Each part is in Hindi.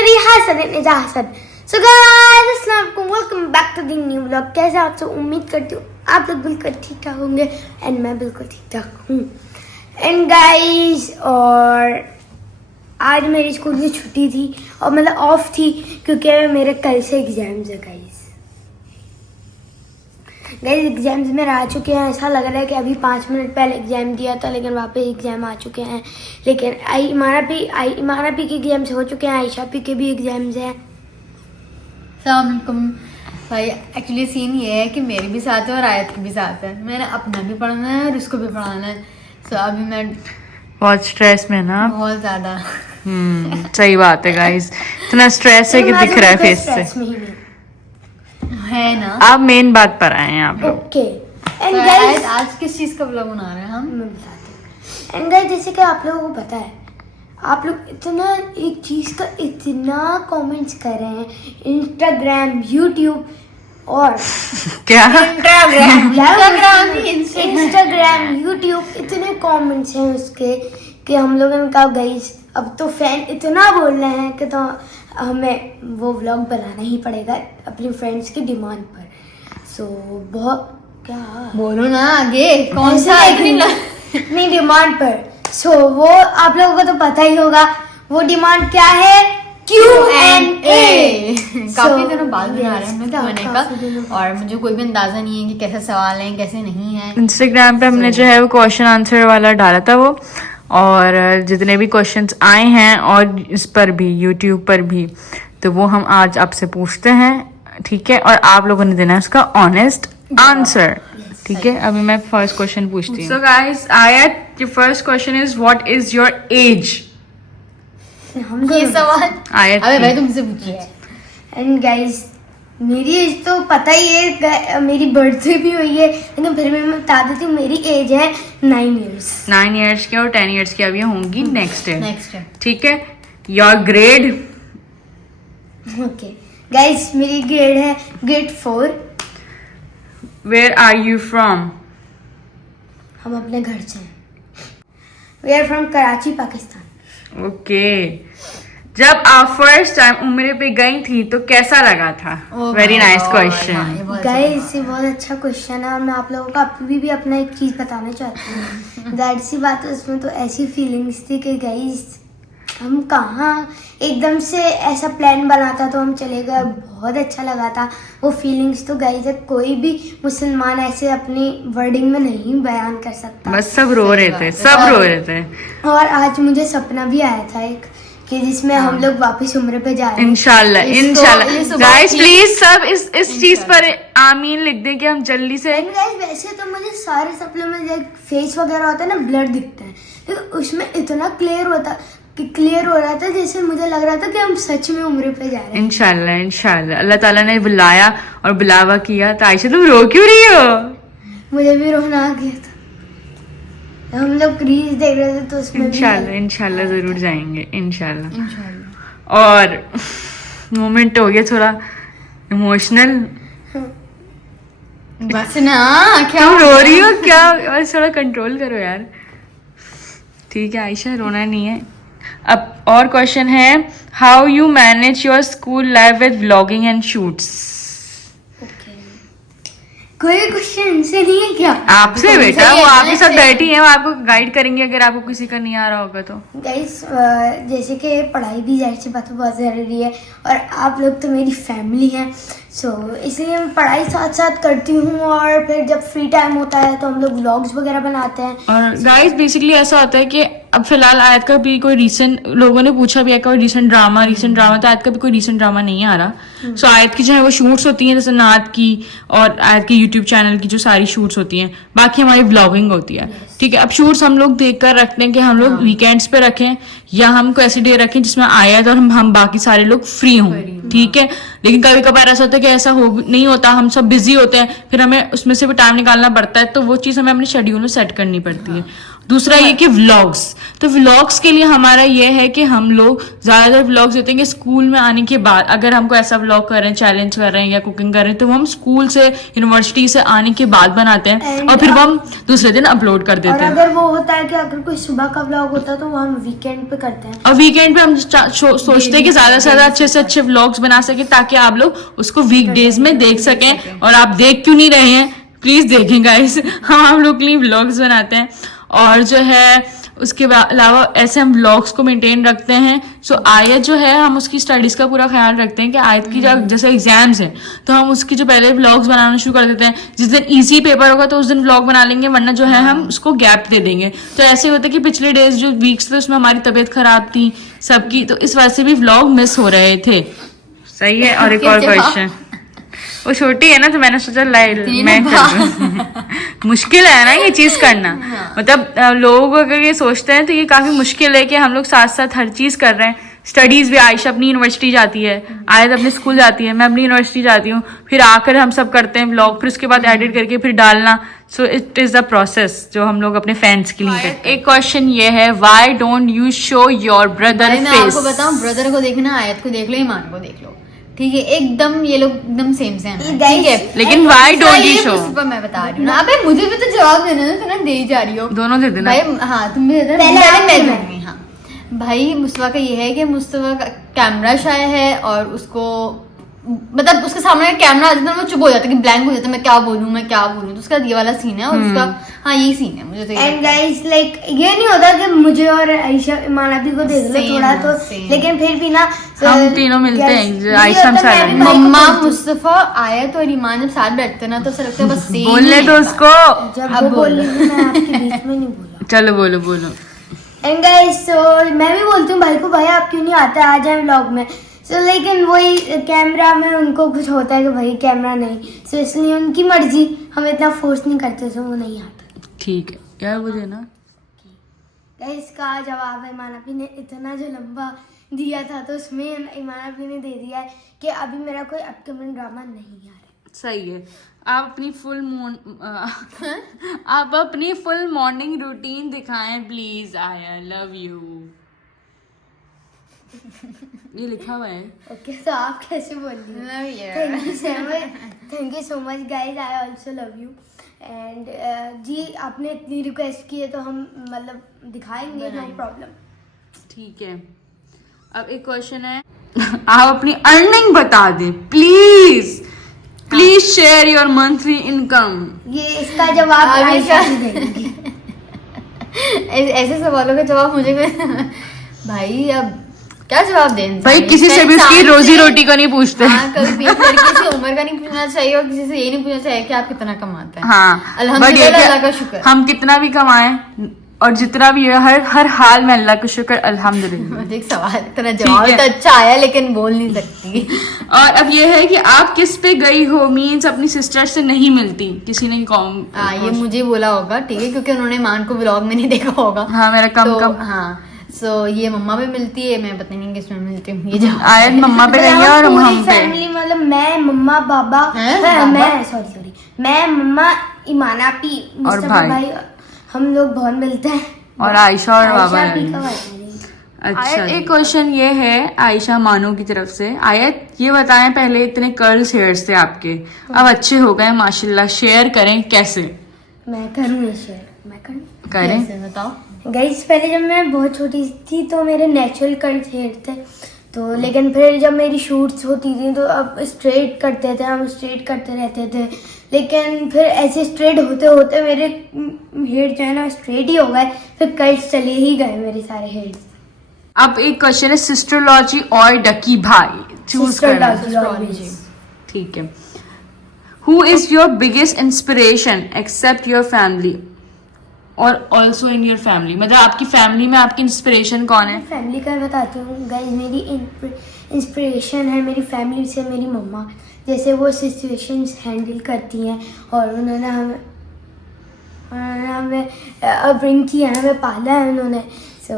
मेरी हसन इजाजत। सो गाइस अस्सलाम वालेकुम, welcome back to the new vlog. कैसे आप सब, उम्मीद करती हूँ आप लोग बिल्कुल ठीक ठाक होंगे एंड मैं बिल्कुल ठीक ठाक हूँ। एंड गाइस, और आज मेरी स्कूल की छुट्टी थी और मतलब ऑफ थी क्योंकि मेरे कल से एग्जाम्स है गाइस। एग्जाम्स मेरे आ चुके हैं। ऐसा लग रहा है कि अभी 5 मिनट पहले एग्जाम दिया था, लेकिन वापस एग्जाम आ चुके हैं। लेकिन इमारा पी के एग्जाम्स हो चुके हैं, आयशा पी के भी एग्जाम्स हैं। अस्सलामुअलैकुम भाई, एक्चुअली सीन ये है कि मेरे भी साथ है और आयत के भी साथ है। मैंने अपना भी पढ़ना है और उसको भी पढ़ाना है। सो अभी मैं बहुत स्ट्रेस में ना, बहुत ज्यादा। सही बात है गाइस, इतना स्ट्रेस है कि दिख रहा है फेस से। है ना। आप मेन बात पर आए हैं आप लोग। ओके एंड तो गाइस, आज किस चीज का व्लॉग बना रहे हैं हम? मैं बताती हूँ। एंड गाइस, जैसे कि आप लोगों को पता है, आप लोग इतना एक चीज का इतना कमेंट्स कर रहे हैं, इंस्टाग्राम, यूट्यूब और क्या इंस्टाग्राम, यूट्यूब, इतने कमेंट्स हैं उसके कि हम लोगों ने कहा गाइस अब तो फैन इतना बोल रहे हैं कि तो हमें वो व्लॉग बनाना ही पड़ेगा अपनी फ्रेंड्स की डिमांड पर। सो बहुत क्या बोलो ना आगे, कौन ऐसे सा अपनी डिमांड पर। सो वो आप लोगों को तो पता ही होगा वो डिमांड क्या है, Q&A। काफी दिनों बाद बना रहे हैं हमने काफी Q&A का, और मुझे कोई भी अंदाजा नहीं है कि कैसे सवाल हैं कैसे नहीं है। इंस्टाग्राम पे हमने जो है वो क्वेश्चन आंसर वाला डाला था वो, और जितने भी क्वेश्चंस आए हैं और इस पर भी यूट्यूब पर भी, तो वो हम आज आपसे पूछते हैं, ठीक है? और आप लोगों ने देना है उसका ऑनेस्ट आंसर, ठीक है? अभी मैं फर्स्ट क्वेश्चन पूछती हूँ। सो गाइस, आयत, your first question is what is your age? हम ये सवाल आयत अबे की। भाई तुमसे पूछिए। एंड गाइस, मेरी एज तो पता ही है, मेरी बर्थडे भी हुई है, लेकिन फिर भी मैं बता देती हूँ मेरी एज है 9 इयर्स। 9 इयर्स की और 10 इयर्स की अभी होंगी नेक्स्ट ईयर, नेक्स्ट है। ठीक है? Your grade? ओके गाइस, मेरी ग्रेड है grade 4। Where are you from? हम अपने घर से हैं। We are from Karachi, Pakistan. Okay. जब आप फर्स्ट टाइम उम्र पे गई थी तो कैसा लगा था? Very nice question. गाइस, ये बहुत अच्छा क्वेश्चन है और मैं आप लोगों को अभी भी अपना एक चीज बताना चाहती हूँ। दैट सी बात है, उसमें तो ऐसी फीलिंग्स थी कि गाइस हम कहाँ एकदम से ऐसा प्लान बना था तो हम चले गए, बहुत अच्छा लगा था वो फीलिंग्स। तो गाइस, कोई भी मुसलमान ऐसे अपनी वर्डिंग में नहीं बयान कर सकता। बस सब रो रहे थे, सब रो रहे थे। और आज मुझे सपना भी आया था एक, कि जिसमें हम लोग वापस उम्र पे जा रहे हैं। इंशाल्लाह, इसको- इंशाल्लाह। इसको- गाइस प्लीज सब इस चीज पर आमीन लिख दें कि हम जल्दी से। एंड गाइस, वैसे तो मुझे सारे सपनों में जो फेस वगैरह होता है ना, ब्लर दिखता है, लेकिन उसमें इतना क्लियर हो रहा था जैसे मुझे लग रहा था कि हम सच में उम्र पे जा रहे हैं। इंशाल्लाह, इंशाल्लाह। अल्लाह ताला ने बुलाया और बुलावा किया। तो आयशा, तुम रो क्यों रही हो? मुझे भी रोना आ गया था। हम लोग रील्स देख रहे थे तो उसमें भी इंशाल्लाह, इंशाल्लाह जरूर जाएंगे, इंशाल्लाह। इंशाल्लाह। और मोमेंट हो गया थोड़ा इमोशनल। बस ना, क्या तुम रो रही हो क्या? और थोड़ा कंट्रोल करो यार। ठीक है आयशा, रोना नहीं है। अब और क्वेश्चन है, how you manage your school life with vlogging and shoots? कोई क्वेश्चन इनसे नहीं है क्या? आपसे बेटा, वो आपके साथ बैठी है, वो आपको गाइड करेंगे अगर आपको किसी का नहीं आ रहा होगा तो। गाइस, जैसे कि पढ़ाई भी जाहिर सी बात है बहुत ज़रूरी है और आप लोग तो मेरी फैमिली हैं। सो इसलिए मैं पढ़ाई साथ साथ करती हूँ और फिर जब फ्री टाइम होता है तो हम लोग व्लॉग्स वगैरह बनाते हैं। और गाइस बेसिकली ऐसा होता है कि अब फिलहाल आयत का भी कोई रीसेंट, लोगों ने पूछा भी है कोई रीसेंट ड्रामा तो आयत का भी कोई रीसेंट ड्रामा नहीं आ रहा। सो आयत की जो है वो शूट्स होती हैं, जैसे नात की और आयत के यूट्यूब चैनल की जो सारी शूट्स होती हैं, बाकी हमारी व्लॉगिंग होती है, ठीक है? अब शूट्स हम लोग देख कर रखते हैं कि हम लोग वीकेंड्स पे रखें या हम कोई ऐसे डे रखें जिसमें आयत और हम बाकी सारे लोग फ्री हों, ठीक है? लेकिन कभी कभार ऐसा होता है कि ऐसा हो नहीं होता, हम सब बिजी होते हैं, फिर हमें उसमें से भी टाइम निकालना पड़ता है, तो वो चीज़ हमें अपने शेड्यूल में सेट करनी पड़ती है। दूसरा ये कि व्लॉग्स, तो व्लॉग्स के लिए हमारा ये है कि हम लोग ज्यादातर व्लॉग्स देते हैं कि स्कूल में आने के बाद अगर हमको ऐसा व्लॉग कर रहे हैं, चैलेंज कर रहे हैं या कुकिंग कर रहे हैं, तो वो हम स्कूल से यूनिवर्सिटी से आने के बाद बनाते हैं और फिर वो हम दूसरे दिन अपलोड कर और देते हैं। अगर वो होता है कि अगर कोई सुबह का व्लॉग होता है तो वो हम वीकेंड पे करते हैं। और वीकेंड पे हम सोचते हैं कि ज्यादा से ज्यादा अच्छे से अच्छे व्लॉग्स बना सके ताकि आप लोग उसको वीकडेज में देख सकें। और आप देख क्यों नहीं रहे हैं, प्लीज देखें गाइस। हम लोग के लिए व्लॉग्स बनाते हैं और जो है उसके अलावा ऐसे हम व्लॉग्स को मेंटेन रखते हैं। सो आयत जो है हम उसकी स्टडीज का पूरा ख्याल रखते हैं कि आयत की जब जैसे एग्जाम्स हैं तो हम उसकी जो पहले व्लॉग्स बनाना शुरू कर देते हैं। जिस दिन इजी पेपर होगा तो उस दिन व्लॉग बना लेंगे, वरना जो है हम उसको गैप दे देंगे। तो ऐसे होता है कि पिछले डेज जो वीक्स थे उसमें हमारी तबीयत खराब थी सबकी, तो इस वजह से भी व्लॉग मिस हो रहे थे। सही है। और एक और क्वेश्चन, वो छोटी है ना तो मैंने सोचा मैं कर दूं। मुश्किल है ना ये चीज करना, मतलब लोग अगर ये सोचते हैं तो ये काफी मुश्किल है कि हम लोग साथ साथ हर चीज कर रहे हैं। स्टडीज भी, आयशा अपनी यूनिवर्सिटी जाती है, आयत अपने स्कूल जाती है, मैं अपनी यूनिवर्सिटी जाती हूँ, फिर आकर हम सब करते हैं व्लॉग, फिर उसके बाद एडिट करके फिर डालना। So it is the process जो हम लोग अपने फैंस के लिए करते हैं। एक क्वेश्चन ये है, why don't you show your brother face? मैं आपको बताऊं, ब्रदर को देखना, आयत को देख लो, ईमान को देख लो, ठीक है, एकदम ये लोग एकदम सेम सेम है, ठीक है। लेकिन व्हाई डोंट यू शो? मैं बता रही हूँ ना, अबे मुझे भी तो जवाब देना है, तो ना दे ही जा रही हो। दोनों दे देना भाई। हाँ तुम भी दे देना, पहले मैं दूंगी। हाँ भाई, मुस्तफा का ये है कि मुस्तफा का कैमरा शाय है और उसको मतलब उसके सामने कैमरा आ जाता है वो चुप हो जाता है कि ब्लैंक हो जाता है, मैं क्या बोलूं, तो उसका ये वाला सीन है। और उसका हाँ यही सीन है मुझे तो। एंड गाइस लाइक ये नहीं होता कि मुझे और आयशा मानवी को देख लो थोड़ा तो, लेकिन फिर भी ना हम तीनों मिलते हैं, आयशा हम साथ में। मम्मा, मुस्तफा, आयत और ईमान जब साथ बैठते हैं ना तो ऐसा लगता है बस सेम बोलने तो उसको, जब वो बोल रही थी मैं आपके बीच में नहीं बोला। चलो बोलो। एंड गाइस सो मैं भी बोलती हूँ भाई को, भाई आप क्यों नहीं आते, आ जाए व्लॉग में। सो लेकिन वही कैमरा में उनको कुछ होता है कि भाई कैमरा नहीं, सो इसलिए उनकी मर्जी, हम इतना फोर्स नहीं करते, सो वो नहीं आता। ठीक है यार, वो देना। गाइस का जवाब है इमानवी ने इतना जो लंबा दिया था तो उसमें इमानवी ने दे दिया है कि अभी मेरा कोई अपकमिंग ड्रामा नहीं आ रहा। सही है। आप अपनी फुल मॉर्निंग रूटीन दिखाएं प्लीज। आई लव यू, ये लिखा हुआ है। ओके तो आप कैसे बोल रही हो? Thank you so much guys, I also love you. And जी आपने इतनी रिक्वेस्ट की है तो हम मतलब दिखाएंगे, नो प्रॉब्लम। ठीक है। अब एक क्वेश्चन है, आप अपनी अर्निंग बता दें please share your monthly income. ये इसका जवाब आयशा ही देंगी। ऐसे सवालों का जवाब मुझे भाई अब क्या जवाब दें भाई, किसी से भी उसकी रोजी रोटी को नहीं पूछते। हाँ, कभी लड़की से उम्र का नहीं पूछना चाहिए और किसी से ये नहीं पूछना चाहिए कि आप कितना कमाते हैं। हाँ, अल्हम्दुलिल्लाह, अल्लाह का शुक्र। हम कितना भी कमाएं और जितना भी है हर हाल में अल्लाह का शुक्र, अल्हम्दुलिल्लाह। एक सवाल, इतना जवाब तो अच्छा आया लेकिन बोल नहीं सकती। और अब ये है कि आप किस पे गई हो, मीन्स अपनी सिस्टर से नहीं मिलती, किसी ने ये मुझे बोला होगा, ठीक है, क्योंकि उन्होंने मान को व्लॉग में नहीं देखा होगा। हाँ मेरा कम हाँ सो ये मम्मा पे मिलती है, मैं पता नहीं किस में मिलती हूँ। ये आयत मम्मा पे गई है और हम पे। फैमिली मतलब मैं, मम्मा, बाबा, मैं मम्मा, ईमाना पी और भाई, हम लोग बहुत मिलते हैं। और आयशा और बाबा। अच्छा, आयत एक क्वेश्चन ये है आयशा मानो की तरफ से। आयत ये बताएं, पहले इतने कर्ल्स हेयर्स थे आपके, अब अच्छे हो गए माशाल्लाह, शेयर करें कैसे? मैं करूँ शेयर, मैं करें, बताओ। गाइस पहले जब मैं बहुत छोटी थी तो मेरे नेचुरल कर्ल हेयर थे, तो लेकिन फिर जब मेरी शूट्स होती थी तो अब स्ट्रेट करते थे, हम स्ट्रेट करते रहते थे, लेकिन फिर ऐसे स्ट्रेट होते होते मेरे हेयर जो है ना स्ट्रेट ही हो गए, फिर कर्ल्स चले ही गए मेरे सारे हेयर। अब एक क्वेश्चन है, सिस्टरलॉजी और डकी भाई, चूज करना। ठीक है। Who is your biggest inspiration except your family और ऑल्सो इन योर फैमिली? मतलब आपकी फैमिली में आपकी इंस्पिरेशन कौन है? फैमिली का बताती हूँ गाइस, मेरी इंस्पिरेशन है मेरी फैमिली से मेरी मम्मा, जैसे वो सिचुएशंस हैंडल करती हैं और उन्होंने हमें अपब्रिंग किया है, हमें पाला है उन्होंने। सो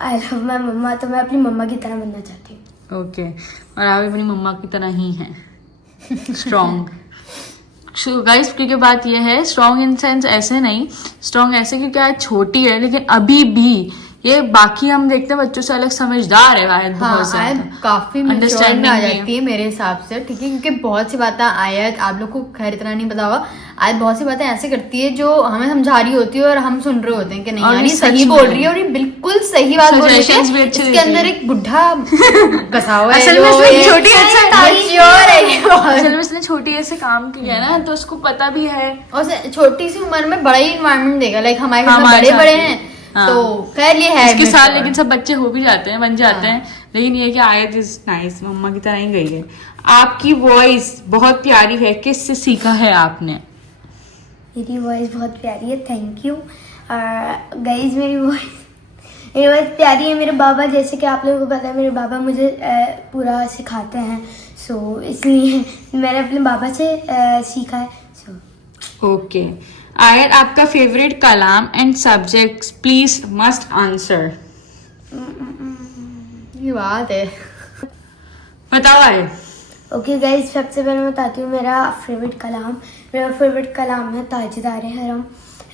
आई लव माई मम्मा, तो मैं अपनी मम्मा की तरह बनना चाहती हूँ। ओके, और आप अपनी मम्मा की तरह ही हैं, स्ट्रॉन्ग। गाइस क्योंकि बात ये है स्ट्रॉन्ग इन सेंस ऐसे नहीं, स्ट्रॉन्ग ऐसे क्योंकि आज छोटी है लेकिन अभी भी ये बाकी हम देखते हैं बच्चों से अलग समझदार है आयत बहुत हाँ, ज्यादा। आयत काफी मैच्योर Understanding में आ भी है। जाती है मेरे हिसाब से, ठीक है, क्योंकि बहुत सी बातें आयत आप लोग को खैर इतना नहीं पता होगा, आयत बहुत सी बातें ऐसे करती है जो हमें समझा रही होती है और हम सुन रहे होते हैं कि नहीं और यार ये ये सच सही में बोल रही है और ये बिल्कुल सही बात बोल रही Suggestions भी है। अच्छे इसके देती अंदर है। एक बुढ़ा बसा हुआ है असल में जो इसने ये छोटी ऐसे mature है ये बहुत। असल में इसने छोटी ऐसे काम किया है ना तो उसको पता भी है। और छोटी सी उम्र में बड़ा ही इन्वायरमेंट देगा, लाइक हमारे घर में हमारे बड़े साथ बड़े भी। हैं हाँ। तो खैर ये है इसके साथ mature। लेकिन सब बच्चे हो भी जाते हैं, बन जाते हाँ। हैं, लेकिन ये कि आयत इज नाइस, मम्मा की तरह ही गई है। आपकी वॉइस बहुत प्यारी है, किससे सीखा है आपने? मेरी वॉइस बहुत प्यारी है, थैंक यू गाइज। मेरी वॉइस प्यारी है। मेरे बाबा, जैसे कि आप लोगों को पता है, मेरे बाबा मुझे पूरा सिखाते हैं, सो इसलिए मैंने अपने बाबा से सीखा है। सो ओके आयत, आपका favourite Kalam and subjects please must answer. ये बात है। बताओ आयत। ओके गाइज, सबसे पहले मैं बताती हूँ मेरा फेवरेट कलाम है ताजदार हरम,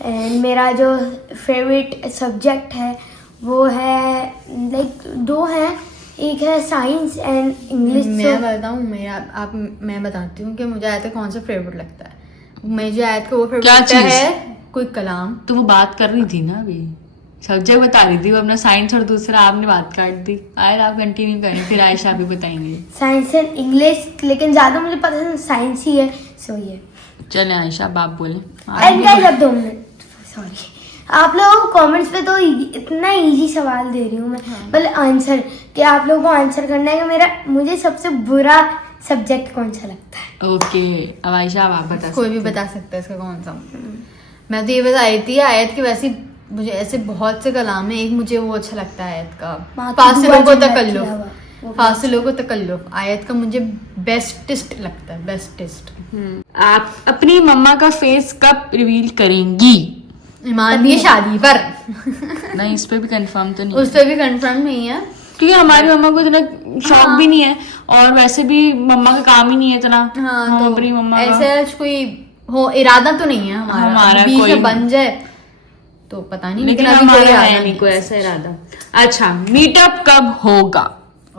एंड मेरा जो फेवरेट सब्जेक्ट है वो है लाइक दो हैं, एक है साइंस एंड इंग्लिश। मैं बताऊं मैं बताती हूँ कि मुझे आयत का कौन सा फेवरेट लगता है। मुझे आयत का वो क्या फेवरेट चीज़? है कोई कलाम। तो वो बात कर रही थी ना अभी, सब्जेक्ट बता रही थी वो अपना, साइंस और दूसरा आपने बात काट दी। आयत आप कंटिन्यू करें, फिर आयशा भी बताएंगे। साइंस एंड इंग्लिश, लेकिन ज़्यादा मुझे पसंद साइंस ही है, सो ये। चले आयशा अब आप बोले। एंड गाइस, अब 2 मिनट, सॉरी, आप लोगों को कमेंट्स पे तो इतना इजी सवाल दे रही हूँ मैं, मतलब आंसर, कि आप लोगों को आंसर करना है कि मुझे सबसे बुरा सब्जेक्ट कौन सा लगता है। ओके अब आयशा अब आप बता कोई भी सकते बता सकता है इसका कौन सा। मैं तो ये बता रही थी आयत की, वैसे मुझे ऐसे बहुत से कलाम है, एक मुझे वो अच्छा लगता है आयत माँ का, की फासिलों दुआ को जन्नत तकल्लुफ, किया हुआ, वो फासिलों को तकल्लुफ आयत का मुझे बेस्टेस्ट लगता है, बेस्टेस्ट। आप अपनी मम्मा का फेस कब रिवील करेंगी? ईमान की शादी पर। नहीं, इस पे भी कंफर्म तो नहीं उस पर भी कंफर्म नहीं है, क्योंकि हमारी मम्मा को इतना शौक भी नहीं है और वैसे भी मम्मा का काम ही नहीं है इतना। हाँ, हम तो अपनी मम्मा का ऐसे कोई हो इरादा तो नहीं है हमारा बीच कोई में बन जाए तो पता नहीं, लेकिन अभी हमारा इरादा है नहीं कोई ऐसा इरादा। अच्छा, मीटअप कब होगा?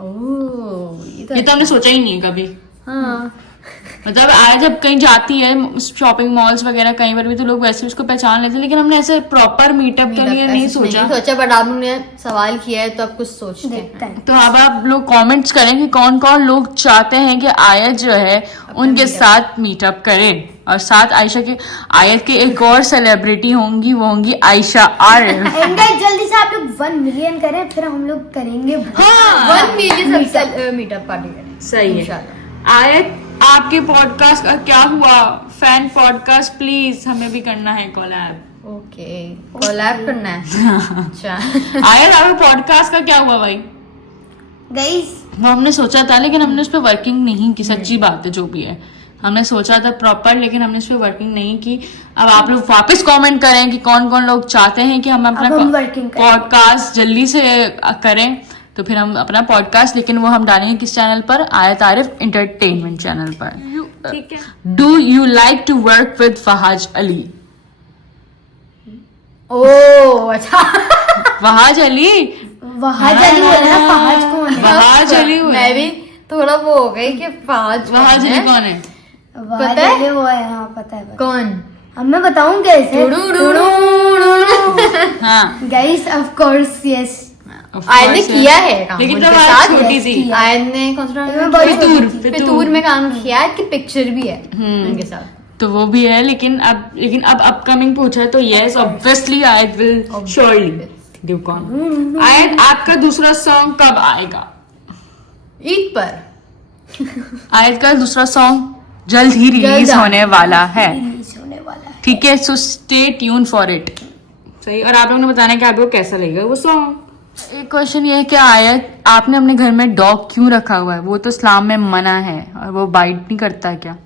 ओह ये तो हमने सोचा ही नहीं है कभी। हाँ मतलब आज जब कहीं जाती है शॉपिंग मॉल्स वगैरह कहीं पर भी तो लोग वैसे उसको पहचान लेते हैं, लेकिन हमने ऐसे प्रॉपर मीटअप के लिए नहीं सोचा। बट आपने सवाल किया है तो आप कुछ सोचते देखता हैं। है। तो अब आप लोग कमेंट्स करें कि कौन कौन लोग चाहते हैं कि आयत जो है उनके साथ मीटअप करे, और साथ आयशा के आयत के एक और सेलिब्रिटी होंगी, वो होंगी आयशा आरिफ। एंड गाइस, जल्दी से आप लोग 1 मिलियन करें, फिर हम लोग करेंगे। 1 मिलियन सबसे मीटअप पार्टी करें। सही है। इंशाल्लाह। आयत, आपके पॉडकास्ट का क्या हुआ? फैन पॉडकास्ट प्लीज, हमें भी करना है कोलैब। ओके, कोलैब करना है। अच्छा आयत, आपके पॉडकास्ट का क्या हुआ भाई? गाइस, वो हमने सोचा था लेकिन हमने उस पर वर्किंग नहीं की, सच्ची बात है, जो भी है हमने सोचा था प्रॉपर लेकिन हमने उस पर वर्किंग नहीं की। अब आप लोग वापस कमेंट करें कि कौन कौन लोग चाहते हैं कि हम अपना अब हम working करें। पॉडकास्ट जल्दी से करें, तो फिर हम अपना पॉडकास्ट, लेकिन वो हम डालेंगे किस चैनल पर? आयत आरिफ एंटरटेनमेंट चैनल पर। ठीक है। Do you like to work with Fahaz Ali? Oh अच्छा। फहाज अली, वहाज अली बोला ना, फहाज कौन है? फहाज अली वो है। मैं भी थोड़ा वो हो गई कि फहाज फहाज अली कौन है? वहाज पता है? अली वो है, हाँ पता है। कौन? अब मैं बताऊं कैसे? हाँ, guys, of course, yes. of आयत ने course है। किया है काम लेकिन उनके तब साथ। आयत छोटी yes, सी। किया। आयत ने कौन सा मैं बड़ी फितूर छोटी थी। फितूर में काम किया है कि पिक्चर भी है उनके साथ। तो वो भी है, लेकिन अब अपकमिंग पूछा है तो यस ऑब्वियसली आयत विल श्योरली डू कॉन। आयत, आपका दूसरा सॉन्ग कब आएगा? ईद पर। आयत का दूसरा सॉन्ग जल्द ही रिलीज जल्द होने वाला है, रिलीज होने वाला है। ठीक है, so stay tune for it. सही, और आप लोगों ने बताना कि आपको कैसा लगेगा वो सॉन्ग। एक क्वेश्चन ये है कि आयत, आपने अपने घर में डॉग क्यों रखा हुआ है? वो तो इस्लाम में मना है और वो बाइट नहीं करता क्या?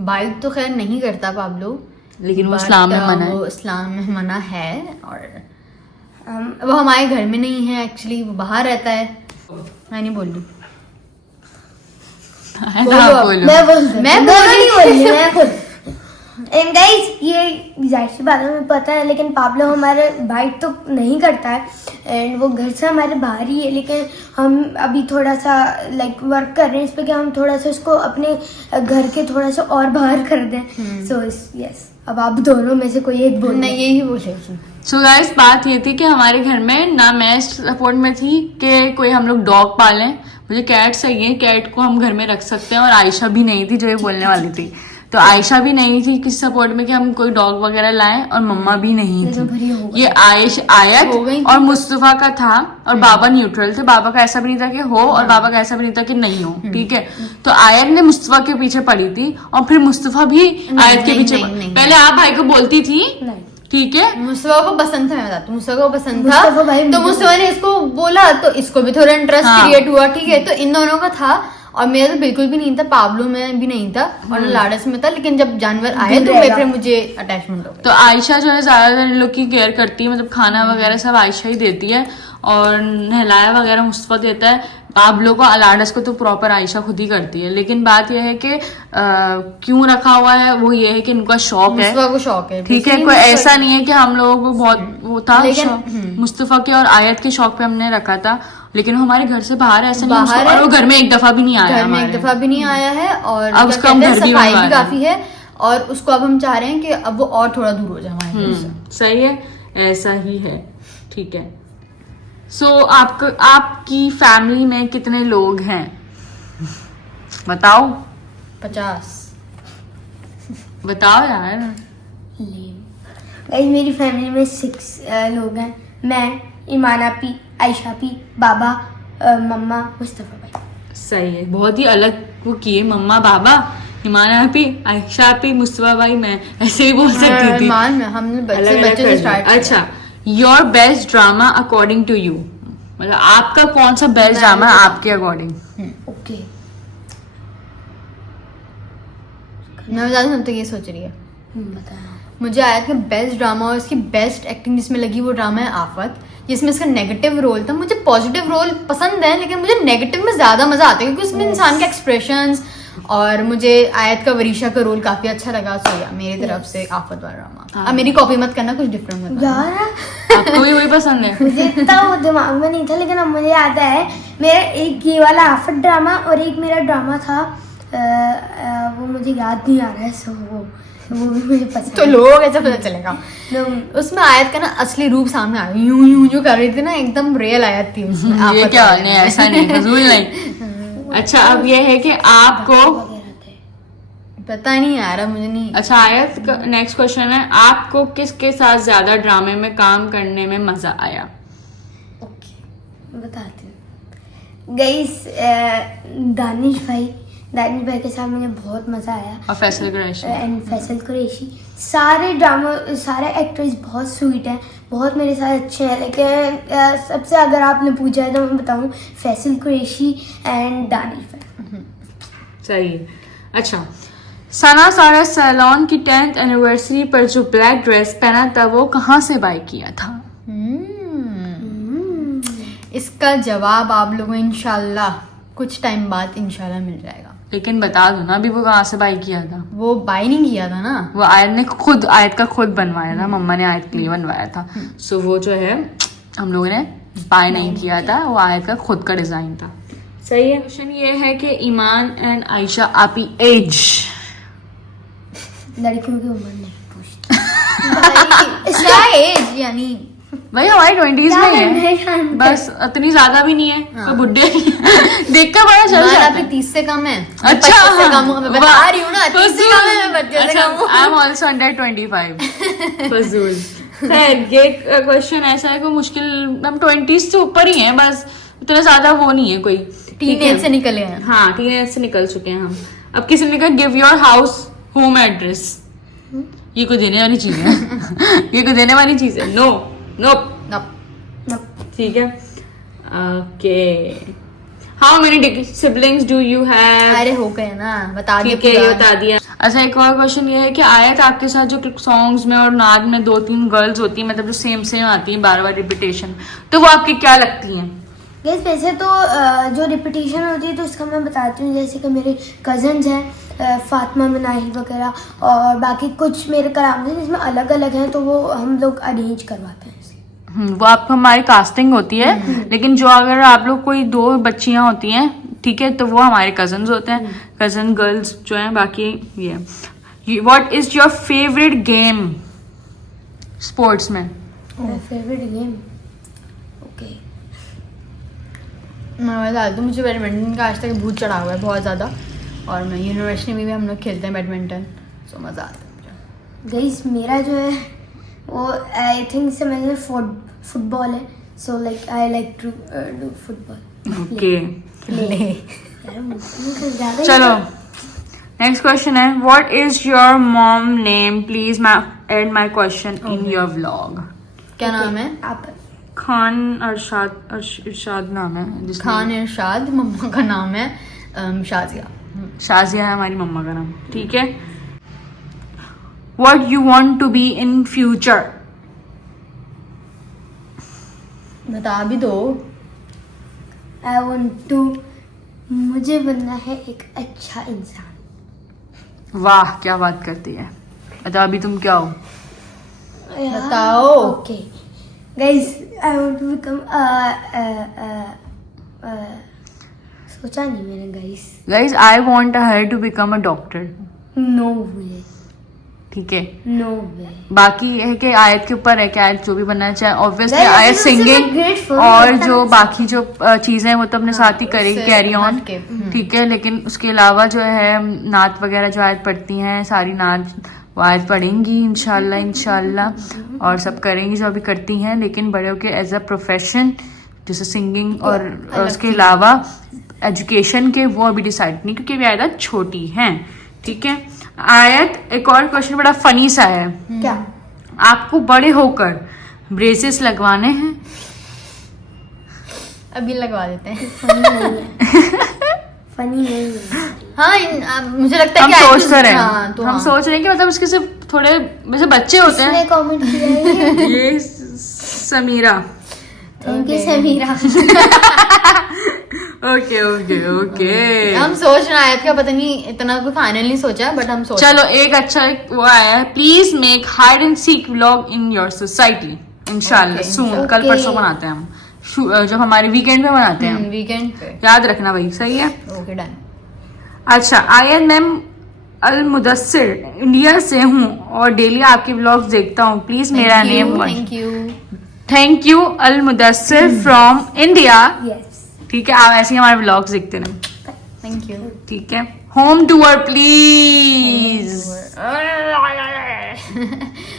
बाइट तो खैर नहीं करता पाब्लो, लेकिन वो But, इस्लाम में मना वो है। इस्लाम में मना है, और वो हमारे घर में नहीं है एक्चुअली, वो बाहर रहता है। मैं नहीं बोल रही। है ना, आप बोलो। मैं बोल मैं नहीं बोली, मैं बोल एंड गाइस ये जाहिर सी बात है, हमें पता है, लेकिन पाब्लो हमारे बाइट तो नहीं करता है एंड वो घर से हमारे बाहर ही है, लेकिन हम अभी थोड़ा सा लाइक वर्क कर रहे हैं इस पे कि हम थोड़ा सा उसको अपने घर के थोड़ा सा और बाहर कर दें. सो यस, अब आप दोनों में से कोई एक बोलना. नहीं, यही बोलेगी. सो गाइस बात ये थी कि हमारे घर में ना मैं सपोर्ट में थी कि कोई हम लोग डॉग पालें. मुझे कैट चाहिए, कैट को हम घर में रख सकते हैं. और आयशा भी नहीं थी जो ये बोलने वाली थी, तो आयशा भी नहीं थी किस सपोर्ट में कि हम कोई डॉग वगैरह लाएं, और मम्मा भी नहीं थी. ये आयत हो गई थी. और मुस्तफा का था, और बाबा न्यूट्रल थे. बाबा का ऐसा भी नहीं था कि हो, और बाबा का ऐसा भी नहीं था कि नहीं हो. ठीक है, तो आयत ने मुस्तफा के पीछे पड़ी थी, और फिर मुस्तफा भी आयत के पीछे. पहले आप भाई को बोलती थी, ठीक है. मुस्तफा को पसंद था, मैं बताती हूँ. मुस्तफा को पसंद मुस्तफा भाई था, तो मुस्तफा ने इसको बोला, तो इसको भी थोड़ा इंटरेस्ट क्रिएट हुआ. ठीक है, तो इन दोनों का था, और मेरा तो बिल्कुल भी नहीं था. पाब्लो में भी नहीं था, और न लाडस में था. लेकिन जब जानवर आए तो फिर मुझे अटैचमेंट हो गया. तो आयशा जो है ज्यादातर इन लोग की केयर करती है, मतलब खाना वगैरह सब आयशा ही देती है, और नहलाया वगैरह मुस्तफा देता है. पाब्लो को, लाडस को तो प्रॉपर आयशा खुद ही करती है. लेकिन बात यह है कि क्यों रखा हुआ है, वो ये है कि इनका शौक है. मुस्तफा को शौक है. ठीक है, कोई ऐसा नहीं है कि हम लोगों को बहुत वो था. मुस्तफा के और आयत के शौक पे हमने रखा था, लेकिन वो हमारे घर से बाहर है, ऐसा नहीं है. और वो घर में एक दफा भी नहीं आया. घर में एक दफा भी नहीं आया है, और अब उसका हम घर भी सफाई भी काफी है, और उसको अब हम चाह रहे हैं कि अब वो और थोड़ा दूर हो जाए हमारे घर से. सही है, ऐसा ही है. ठीक है. सो आपकी फैमिली में कितने लोग हैं बताओ. 50. बताओ यार. गाइस मेरी फैमिली में 6 लोग हैं. मैं, ईमान आपी, आयशा आपी, बाबा, मम्मा, मुस्तफा भाई. सही है, बहुत ही अलग वो किए. मम्मा, बाबा, ईमान आपी, आयशा आपी, मुस्तफा भाई, मैं ऐसे भी बोल सकती थी. हमने बच्चे से स्टार्ट. अच्छा, your best drama according to you, मतलब आपका कौन सा बेस्ट ड्रामा आपके अकॉर्डिंग. ओके, मैं बता दूं, तो ये सोच रही है. बताओ. मुझे आया था बेस्ट ड्रामा, और इसकी बेस्ट एक्टिंग जिसमें लगी वो ड्रामा है आफत, जिसमें इसका नेगेटिव रोल था. मुझे पॉजिटिव रोल पसंद है, लेकिन मुझे नेगेटिव में ज्यादा मजा आता है, क्योंकि उसमें इंसान के एक्सप्रेशंस, और मुझे आयत का वरीशा का रोल काफी अच्छा लगा. सो या मेरी तरफ से आफत वाला ड्रामा. अब मेरी कॉपी मत करना, कुछ डिफरेंट मत करना. यार आपको भी वही पसंद है. मुझे इतना वो दिमाग में नहीं था, लेकिन अब मुझे याद है. मेरा एक ये वाला आफत ड्रामा, और एक मेरा ड्रामा था वो मुझे याद नहीं आ रहा है. सो वो भी मुझे पसंद. तो लोग ऐसा पता चलेगा. उसमें आयत का ना असली रूप सामने आया. यूं यूं जो कर रही थी ना, एकदम रियल आयत थी उसमें. ये क्या नहीं, ऐसा नहीं, फजूल नहीं. अच्छा, अब ये है कि आपको पता नहीं आ रहा, मुझे नहीं. अच्छा, आयत का नेक्स्ट क्वेश्चन है, आपको किसके साथ ज्यादा ड्रामे में काम करने में मजा आया. ओके, बताती हूँ. गाइस दानिश भाई के साथ मुझे बहुत मजा आया. और फैसल कुरैशी. एंड फैसल कुरैशी. सारे ड्रामा, सारे एक्टर्स बहुत स्वीट हैं, बहुत मेरे साथ अच्छे हैं. लेकिन सबसे अगर आपने पूछा है तो मैं बताऊँ फैसल कुरैशी एंड दानिश भाई. सही है. अच्छा, सना सारा सैलॉन की 10th एनिवर्सरी पर जो ब्लैक ड्रेस पहना था वो कहाँ से बाय किया था. इसका जवाब आप लोगों को इंशाल्लाह कुछ टाइम बाद इंशाल्लाह मिल जाएगा. लेकिन बता दो ना अभी वो कहाँ से बाय किया था. वो बाय नहीं किया था ना, वो आयत का खुद बनवाया था. मम्मा ने आयत के लिए बनवाया था. सो वो जो है हम लोगों ने बाय नहीं किया था, वो आयत का खुद का डिजाइन था. सही है. क्वेश्चन ये है कि ईमान एंड आयशा आपी एज. लड़कियों की उम्र नहीं पूछती. क्या एज यानी भाई हमारी 20s में है, बस इतनी ज्यादा भी नहीं है. हाँ. तो बुढ़े देख कर बड़ा चल जाता है. 30 से कम है. अच्छा, 25 से कम हूं, मैं बता रही हूँ ना. 30 से कम है, मैं 25 से कम हूँ. I am also under 25. फजूल. खैर, ये क्वेश्चन ऐसा है कि मुश्किल, हम 20s से ऊपर ही हैं, बस इतना ज्यादा वो नहीं है कोई. टीनेज से निकले हैं. हाँ, टीनेज से निकल चुके हैं हम. अब किसी ने कहा give your house home address. ये कोई देने वाली चीज है. ये कोई देने वाली चीज है. नो नोप. ठीक है. Okay. How many siblings do you have. अरे हो गए ना, बता दिया. ठीक है, ये बता दिया. अच्छा, एक और क्वेश्चन ये है कि आयत आपके साथ जो सॉन्ग्स में और नाद में 2-3 गर्ल्स होती हैं, मतलब जो सेम आती हैं, बार बार रिपीटेशन, तो वो आपकी क्या लगती हैं. वैसे तो जो रिपीटेशन होती है तो उसका मैं बताती हूँ. जैसे कि मेरे कजन्स हैं फातिमा मनाही वगैरह, और बाकी कुछ मेरे कराम हैं जिसमें अलग अलग हैं, तो वो हम लोग अरेंज करवाते हैं। वो आपको हमारी कास्टिंग होती है, लेकिन जो अगर आप लोग कोई 2 बच्चियां होती हैं, ठीक है, तो वो हमारे कजन्स होते हैं, कजन गर्ल्स जो हैं। बाकी ये what is your favourite game sports में? मेरा फेवरेट गेम, ओके, मैं बता दूँ, मुझे बैडमिंटन का आज तक भूत चढ़ा हुआ है बहुत ज़्यादा, और मैं यूनिवर्सिटी में भी हम लोग खेलते हैं बैडमिंटन, सो मज़ा आता है मुझे। गाइस मेरा जो है वो आई थिंक से मैंने फुटबॉल है, so like I like to do football. Okay, ज़्यादा चलो नेक्स्ट क्वेश्चन है, what is your mom name? Please add my question in your vlog. क्या नाम है? आप खान इरशाद नाम है जिसमें- खान इरशाद, मम्मा का नाम है शाजिया। शाजिया है हमारी मम्मा का नाम, ठीक है। What you want to be in future? बता भी दो। आई वांट टू, मुझे बनना है एक अच्छा इंसान। वाह क्या बात करती है। अच्छा अभी तुम क्या हो? बताओ। Okay guys, I want to become सोचा नहीं मैंने guys. Guys I want her to become a doctor, no way, ठीक है। No way. बाकी ये है कि आयत के ऊपर है कि आयत जो भी बनना चाहे, ऑब्वियसली Guys, आयत इसमें सिंगिंग grateful और होता जो है। बाकी जो चीजें हैं वो तो अपने साथ ही करेगी, उससे कैरी ऑन, हट के, ठीक है। लेकिन उसके अलावा जो है नात वगैरह जो आयत पढ़ती हैं, सारी नात वो आयत पढ़ेंगी इंशाल्लाह इंशाल्लाह, और सब करेंगी जो अभी करती हैं। लेकिन बड़े होके एज अ प्रोफेशन जैसे सिंगिंग और उसके अलावा एजुकेशन के वो अभी डिसाइड नहीं, क्योंकि अभी आयत छोटी हैं, ठीक है। आयत एक और क्वेश्चन बड़ा फनी सा है, क्या? आपको बड़े होकर ब्रेसेस लगवाने हैं? अभी लगवा देते हैं। फनी नहीं है। हाँ मुझे लगता है हम कि सोच तो रहे हाँ, हैं, तो हम हाँ। सोच रहे हैं कि मतलब उसके सिर्फ थोड़े वैसे बच्चे होते किसने हैं। कमेंट किया है? ये Samira. Thank you Okay. Samira. Okay okay okay, हम सोच रहे हैं, का पता नहीं इतना कोई फाइनल नहीं सोचा, बट हम सोच चलो एक अच्छा एक वो आया है, please make hide and seek vlog in your society इंशाल्लाह Okay, सून। कल okay. परसों बनाते हैं हम, जब हमारे वीकेंड में बनाते हैं। वीकेंड पे। याद रखना भाई, सही है। Okay done. अच्छा आयन मैम अल मुदस्सिर इंडिया से हूँ और डेली आपके व्लॉग्स देखता हूँ, प्लीज मेरा name thank you. Thank you Al Mudassir from India, yes, ठीक है। आप ऐसे ही हमारे व्लॉग्स देखते रहें, थैंक यू। ठीक है। Home tour please.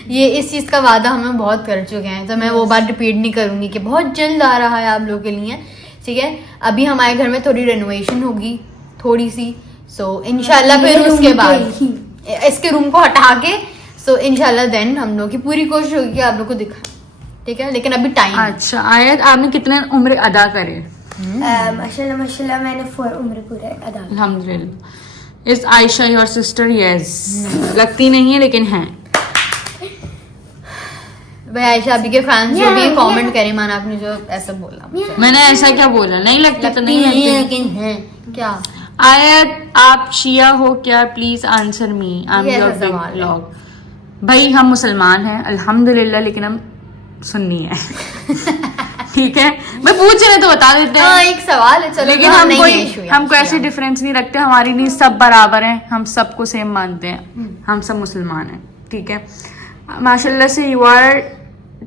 ये इस चीज का वादा हम बहुत कर चुके हैं, तो मैं वो बात रिपीट नहीं करूंगी कि बहुत जल्द आ रहा है आप लोगों के लिए, ठीक है। अभी हमारे घर में थोड़ी रेनोवेशन होगी, थोड़ी सी, सो इंशाल्लाह फिर ये उसके room बाद को इसके रूम को हटा के, सो इंशाल्लाह देन हम लोग की पूरी कोशिश होगी कि आप लोग को दिखाएं, ठीक है। लेकिन अभी टाइम अच्छा आयत आपने कितने उम्र अदा करे? माशाल्लाह माशाल्लाह, मैंने 4 उम्र पूरे अदा की। अल्हम्दुलिल्लाह। Is Ayesha your sister? Yes, लगती नहीं है लेकिन है। भाई आयशा अभी के फैंस जो Yeah, भी yeah. कमेंट करें, माना आपने जो ऐसा बोला मुझे। मैंने ऐसा क्या बोला? नहीं लगती तो नहीं लगती है, लगती। लेकिन है क्या? आयत आप शिया हो क्या? Please answer me, I am ये योर ऐसा बिग सवाल है। ब्लॉग। भाई हम मुसलमान हैं अल्हम्दुलिल्लाह, लेकिन हम सुन्नी है ठीक है। मैं पूछ रहे तो बता देते हाँ हैं, एक सवाल है, चलो। लेकिन हाँ, हम नहीं कोई है issue यार, हमको ऐसे यार। डिफरेंस नहीं रखते, हमारे लिए सब बराबर हैं, हम सबको सेम मानते हैं, हम सब मुसलमान हैं, ठीक है। माशाल्लाह से यू आर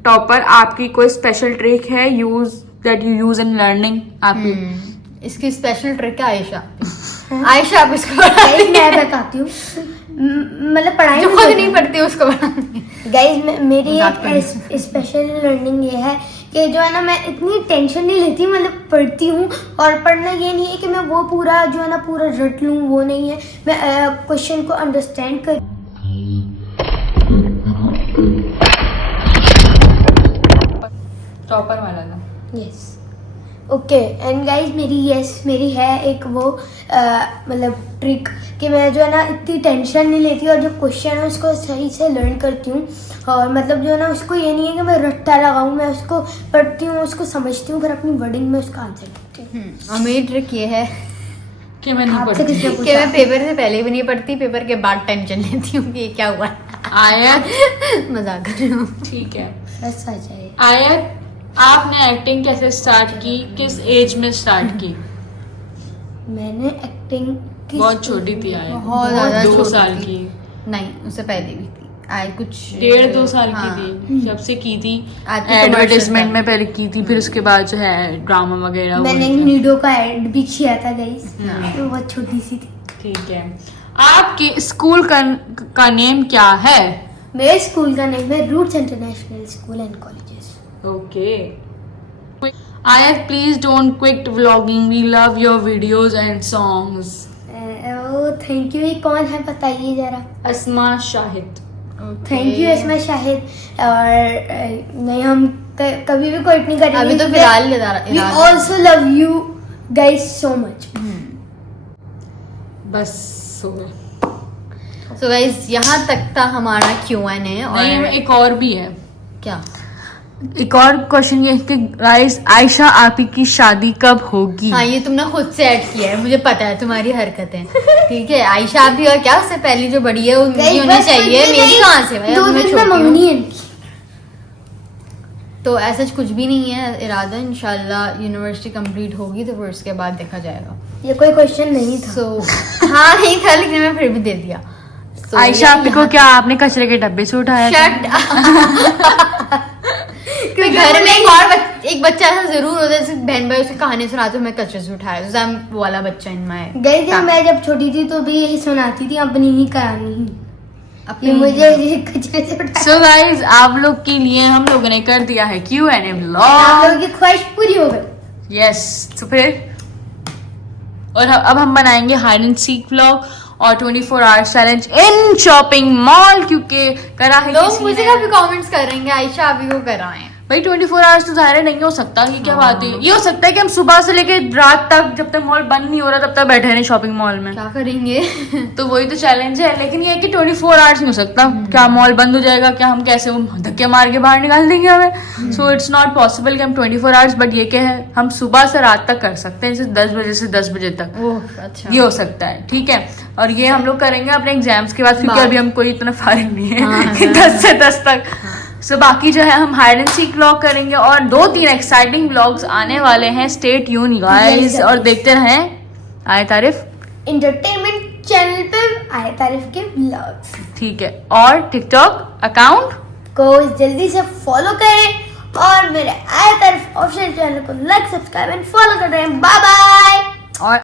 टॉपर। आपकी कोई स्पेशल ट्रिक है that you use in learning? आपकी इसकी स्पेशल ट्रिक है आयशा। आयशा आप इसको बता गाइस मैं बताती हूँ, मतलब पढ़ाई जो में खुद करती नहीं हूँ। पढ़ती उसको बतानी। गाइस मेरी मजाक एक स्पेशल लर्निंग ये है कि जो है ना, मैं इतनी टेंशन नहीं लेती, मतलब पढ़ती हूँ। और पढ़ना ये नहीं है कि मैं वो पूरा जो है ना पूरा रट लूँ, वो नहीं है। मैं क्वेश्चन को अंडरस्टैंड कर टॉपर वाला था। Yes okay. एंड गाइस मेरी है एक वो मतलब ट्रिक कि मैं जो है ना इतनी टेंशन नहीं लेती, और जो क्वेश्चन है उसको सही से लर्न करती हूँ। और मतलब जो है ना उसको ये नहीं है कि मैं रट्टा लगाऊँ, मैं उसको पढ़ती हूँ, उसको समझती हूँ, फिर अपनी वर्डिंग में उसका आंसर देती हूँ। और मेरी ट्रिक ये है कि मैं नहीं आपसे पढ़ती। किसने कि पूछा? मैं पेपर से पहले भी नहीं पढ़ती, पेपर के बाद टेंशन लेती हूँ कि ये क्या हुआ। आयत मजाक कर रही हूँ। ठीक है। सच है। आयत, आपने एक्टिंग कैसे स्टार्ट की, किस एज में स्टार्ट की? मैंने एक्टिंग बहुत छोटी थी आयत, बहुत ज्यादा 2 छोटी साल थी। की, नहीं, उससे पहले भी थी। आए कुछ 1.5-2 साल हाँ। की थी जब से की थी। आती commercial एडवर्टाइजमेंट time। में पहले की थी, फिर उसके बाद जो है ड्रामा वगैरह हुए मैंने थे। नीडो का एड भी किया था गाइस, हाँ। तो बहुत छोटी सी थी। ठीक है। आपके स्कूल का नेम क्या है? मेरे स्कूल का नेम है Roots International School and colleges. Okay. Aayat, please don't quit vlogging, we love your videos and songs. Thank you. ये कौन है बताइए जरा। अस्मा शाहिद। थैंक यू इसमें शाहिद। और नहीं, हम कभी भी क्विट नहीं करेंगे। अभी तो फिलहाल we also love you guys so much. बस हो गया। सो गाइस, यहाँ तक था हमारा Q&A। और नहीं, एक और भी है। क्या? एक और क्वेश्चन ये है कि गाइस, आयशा आपी की शादी कब होगी? हाँ, ये तुमने खुद से ऐड किया है, मुझे पता है तुम्हारी हरकतें। ठीक है, आयशा भी और क्या, उससे पहली जो बड़ी है उनकी होनी चाहिए। मेरी कहाँ से भाई, 2 अब मैं दिन में छोटी हूँ। मंगनी है इनकी। तो ऐसा कुछ भी नहीं है इरादा। इंशाल्लाह यूनिवर्सिटी कंप्लीट होगी तो फिर उसके बाद देखा जाएगा। ये कोई क्वेश्चन नहीं था। सो हाँ, नहीं था, लेकिन मैं फिर भी दे दिया। So, आयशा आपी को क्या आपने कचरे के डब्बे से उठाया था? शट। क्योंकि घर में एक बच्चा ऐसा जरूर होता है, जैसे बहन भाई उसकी कहानी सुनाते हो, मैं कचरे से उठाया, so I'm वो वाला बच्चा इन माय। गई जब मैं जब छोटी थी तो भी यही सुनाती थी अपनी ही कहानी। ये अपनी मुझे ये कचरे से उठाया। सो गाइस, आप लोग के लिए हम लोगों ने कर दिया है Q&A आप ब्लॉग। लोगों की ख्वाहिश पूरी हो गई। यस, तो फिर और अब हम बनाएंगे हाइड एंड सीक व्लॉग और 24 hours challenge in shopping mall, क्योंकि करा है लोग किसी मुझे ने। काफी कमेंट्स कर रहे हैं आयशा अभी को कराएं। भाई 24 आवर्स तो ज़ाहिर है नहीं हो सकता। ये क्या बात है? ये हो सकता है कि हम सुबह से लेके रात तक, जब तक मॉल बंद नहीं हो रहा तब तक बैठे रहे शॉपिंग मॉल में। क्या करेंगे? तो वही तो चैलेंज है। लेकिन ये है कि 24 आवर्स नहीं हो सकता। क्या मॉल बंद हो जाएगा? क्या हम कैसे धक्के मार के बाहर निकाल देंगे हमें? सो इट्स नॉट पॉसिबल कि हम 24 आवर्स, बट ये क्या है, हम सुबह से रात तक कर सकते हैं, जैसे 10 बजे से 10 बजे तक। ओह अच्छा। ये हो सकता है, ठीक है। और ये हम लोग करेंगे अपने एग्जाम्स के बाद, क्योंकि बाद। अभी हम कोई इतना फारिग नहीं है हाँ, कि 10 से 10 तक। सो बाकी जो है हम हाइड एंड सीक व्लॉग करेंगे और 2-3 एक्साइटिंग व्लॉग्स आने वाले हैं। स्टे ट्यून गाइस, Yes, और देखते रहें आए तारीफ एंटरटेनमेंट चैनल पे आए तारीफ के व्लॉग्स ठीक है। और टिकटॉक अकाउंट को जल्दी से फॉलो करें और मेरे आए तारीफ ऑफिशियल चैनल को लाइक, सब्सक्राइब एंड फॉलो कर रहे हैं। Bye bye. और